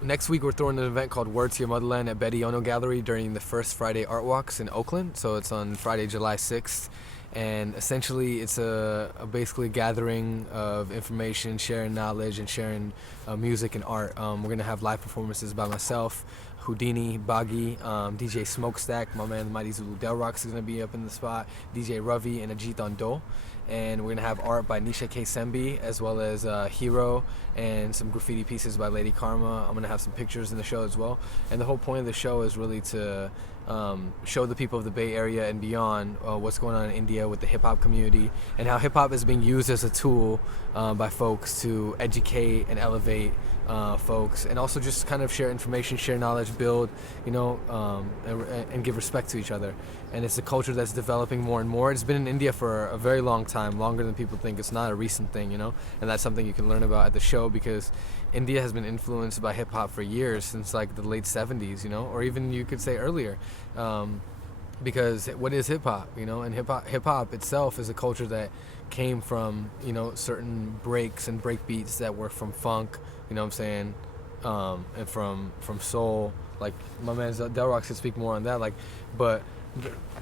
Next week we're throwing an event called Word to Your Motherland at Beni Gallery during the first Friday Art Walks in Oakland. So it's on Friday, July 6th. And essentially it's basically a gathering of information, sharing knowledge, and sharing music and art. We're going to have live performances by myself, Houdini, Baggy, DJ Smokestack, my man the Mighty Zulu Delrokz is going to be up in the spot, DJ Ravi, and Ajit Ondo. And we're going to have art by Nisha K. Sembi, as well as Hero, and some graffiti pieces by Lady Karma. I'm going to have some pictures in the show as well. And the whole point of the show is really to show the people of the Bay Area and beyond what's going on in India with the hip-hop community, and how hip-hop is being used as a tool by folks to educate and elevate folks, and also just kind of share information, share knowledge, build, and give respect to each other. And it's a culture that's developing more and more. It's been in India for a very long time, longer than people think. It's not a recent thing, and that's something you can learn about at the show, because India has been influenced by hip-hop for years, since like the late 70s, or even you could say earlier. Because what is hip-hop, and hip-hop itself is a culture that came from, certain breaks and break beats that were from funk, and from soul. Like my man Delrokz could speak more on that, but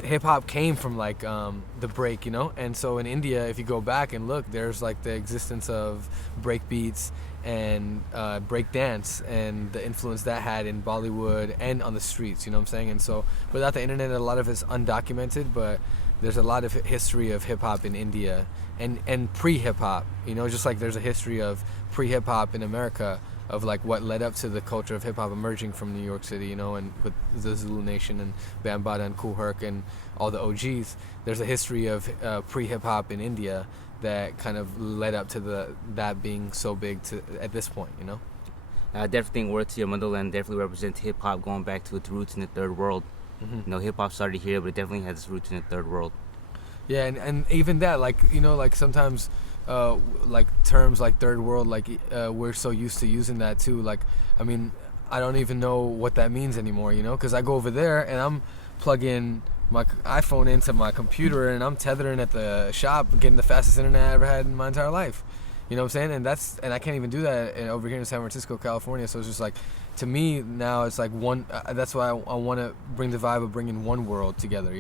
hip-hop came from the break, and so in India, if you go back and look, there's like the existence of break beats and break dance, and the influence that had in Bollywood and on the streets, and so without the internet, a lot of it's undocumented, but there's a lot of history of hip-hop in India and pre-hip-hop, just like there's a history of pre-hip-hop in America, of like what led up to the culture of hip-hop emerging from New York City, and with the Zulu Nation and Bambaataa and Kool Herc and all the OGs. There's a history of pre-hip-hop in India that kind of led up to that being so big at this point, I definitely think Word to Your Motherland definitely represents hip-hop going back to its roots in the third world. Mm-hmm. Hip-hop started here, but it definitely has its roots in the third world. Yeah, and even that, sometimes terms like third world, we're so used to using that too. I don't even know what that means anymore, because I go over there and I'm plugging my iPhone into my computer and I'm tethering at the shop, getting the fastest internet I ever had in my entire life. You know what I'm saying? And I can't even do that over here in San Francisco, California. So it's just to me now, it's like one. That's why I want to bring the vibe of bringing one world together,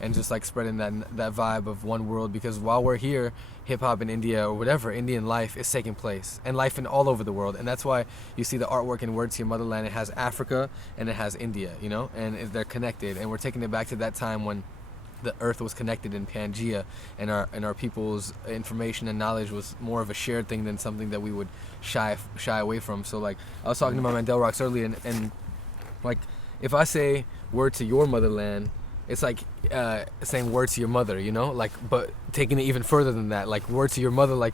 and just spreading that vibe of one world. Because while we're here, hip hop in India or whatever, Indian life is taking place, and life in all over the world. And that's why you see the artwork in Word to Your Motherland. It has Africa and it has India, and they're connected. And we're taking it back to that time when the earth was connected in Pangea, and our people's information and knowledge was more of a shared thing than something that we would shy away from. So I was talking to my man Delrokz earlier, and if I say Word to Your Motherland, it's like saying word to your mother, but taking it even further than that, word to your mother,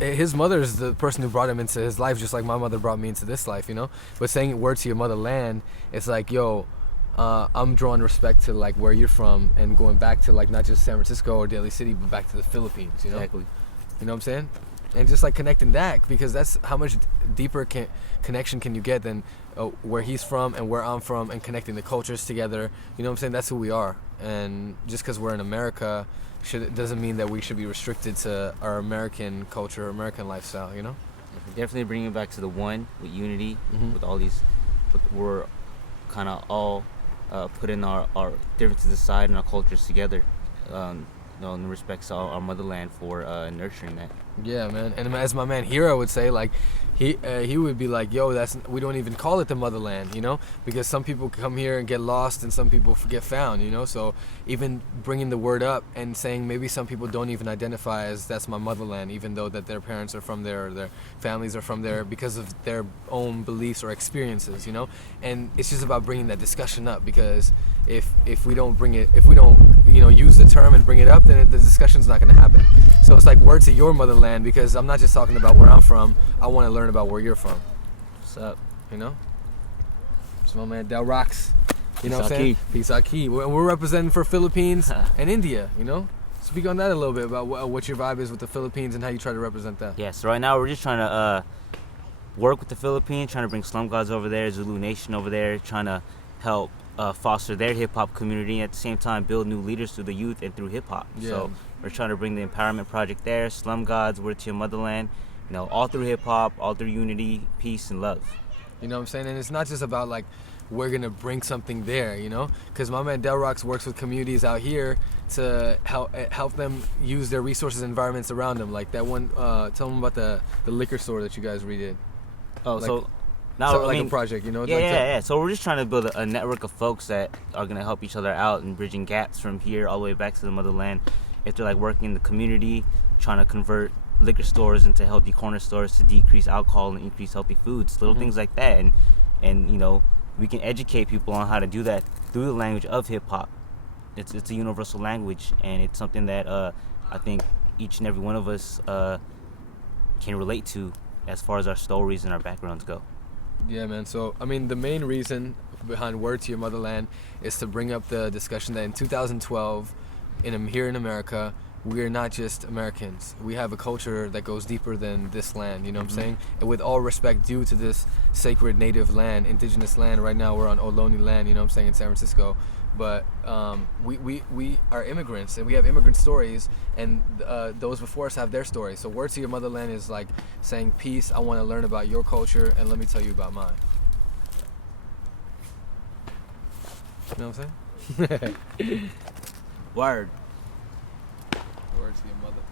his mother is the person who brought him into his life, just like my mother brought me into this life, but saying word to your motherland, it's I'm drawing respect to where you're from, and going back to not just San Francisco or Daly City, but back to the Philippines. Exactly. You know what I'm saying? And just connecting that, because that's how much deeper connection can you get than where he's from and where I'm from, and connecting the cultures together. You know what I'm saying? That's who we are. And just because we're in America doesn't mean that we should be restricted to our American culture, American lifestyle. Definitely bringing it back to the one with unity, Mm-hmm. with all these, we're kind of all putting our differences aside and our cultures together, in respect to our motherland, for nurturing that. Yeah, man. And as my man Hero would say, he would be we don't even call it the motherland, because some people come here and get lost and some people get found, so even bringing the word up and saying maybe some people don't even identify as that's my motherland, even though that their parents are from there or their families are from there, because of their own beliefs or experiences, and it's just about bringing that discussion up, because if we don't bring it, if we don't use the term and bring it up, then the discussion's not going to happen. So it's word to your motherland, because I'm not just talking about where I'm from, I want to learn about where you're from. What's up? It's my man Delrokz. You know what I'm saying? Peace out key. We're representing for Philippines and India, Speak on that a little bit, about what your vibe is with the Philippines and how you try to represent that. Yeah, so right now we're just trying to work with the Philippines, trying to bring Slum Gods over there, Zulu Nation over there, trying to help foster their hip-hop community, and at the same time build new leaders through the youth and through hip-hop. Yeah. So we're trying to bring the empowerment project there, Slum Gods, Word to Your Motherland, all through hip hop, all through unity, peace, and love. You know what I'm saying? And it's not just about like we're gonna bring something there, because my man Delrokz works with communities out here to help them use their resources and environments around them. Like that one, tell them about the liquor store that you guys redid. Oh, like, so now a project, Yeah, like yeah. So we're just trying to build a network of folks that are gonna help each other out and bridging gaps from here all the way back to the motherland. If they're like working in the community, trying to convert liquor stores into healthy corner stores to decrease alcohol and increase healthy foods, little things like that, and we can educate people on how to do that through the language of hip hop. It's a universal language, and it's something that I think each and every one of us can relate to as far as our stories and our backgrounds go. Yeah, man. So, I mean, the main reason behind Word to Your Motherland is to bring up the discussion that in 2012, here in America, we are not just Americans. We have a culture that goes deeper than this land, you know what I'm saying? And with all respect due to this sacred native land, indigenous land, right now we're on Ohlone land, you know what I'm saying, in San Francisco. But we are immigrants, and we have immigrant stories, and those before us have their stories. So Word to Your Motherland is like saying, peace, I want to learn about your culture, and let me tell you about mine. You know what I'm saying? Word. Word to your mother.